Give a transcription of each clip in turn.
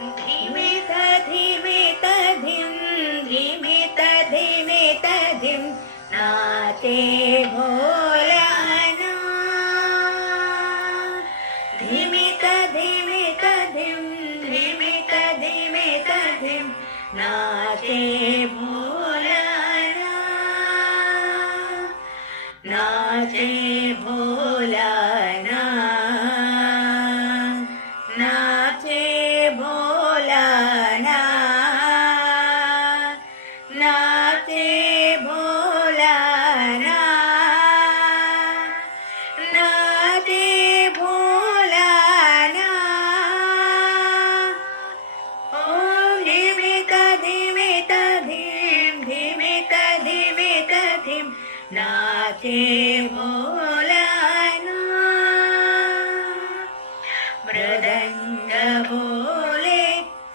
धीमित धीमित धिम धीमित धीमित धिम नाचे भोलानाथ। धीमित धीमित धिम धीमित धीमित धिम नाचे भोलानाथ। नाचे भोलानाथ। नाचे भोलानाथ। नाचे भोलानाथ। नाचे भोलानाथ। ओम धीमित धीमित धीम धीमित धीमित धीम नाचे भोलानाथ। मृदंग बोले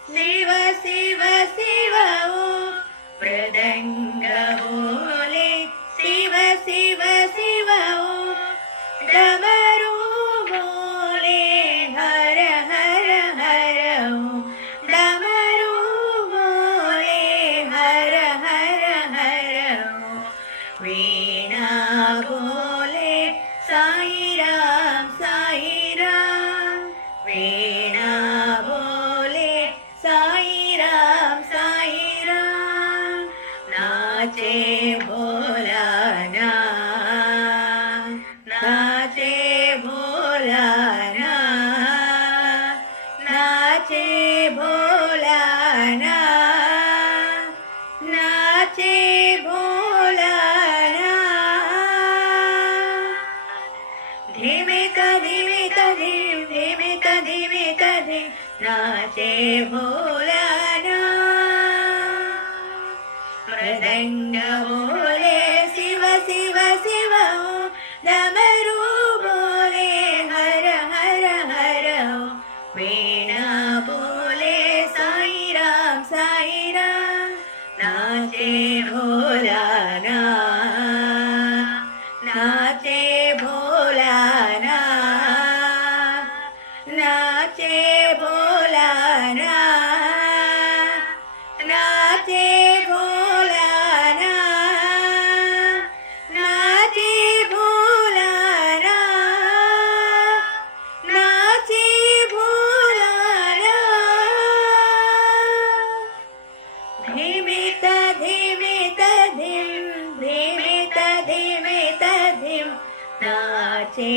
शिव शिव शिव ओ। मृदंग बोले शिव शिव शिव ओ। डमरू बोले हर हर हर ओ। डमरू बोले हर हर हर ओ। वीणा बोले साई राम साई राम। वीणा बोले साई राम साई राम। नाचे भोलानाथ। नाचे भोलानाथ। नाचे भोलानाथ। नाचे भोलानाथ। धीमित धीमित धीम धीमित धीमित धीम नाचे भोलानाथ। मृदंग बोले शिव शिव शिव ओ। डमरू बोले हर हर हर ओ। वीणा बोले साई राम साई राम। नाचे भोलानाथ। नाचे भोलानाथ। नाचे भोलानाथ। नाचे भोलानाथ। नाचे भोलानाथ। नाचे भोलानाथ। धीमित धीमित धिम धीमित धीमित धिम नाचे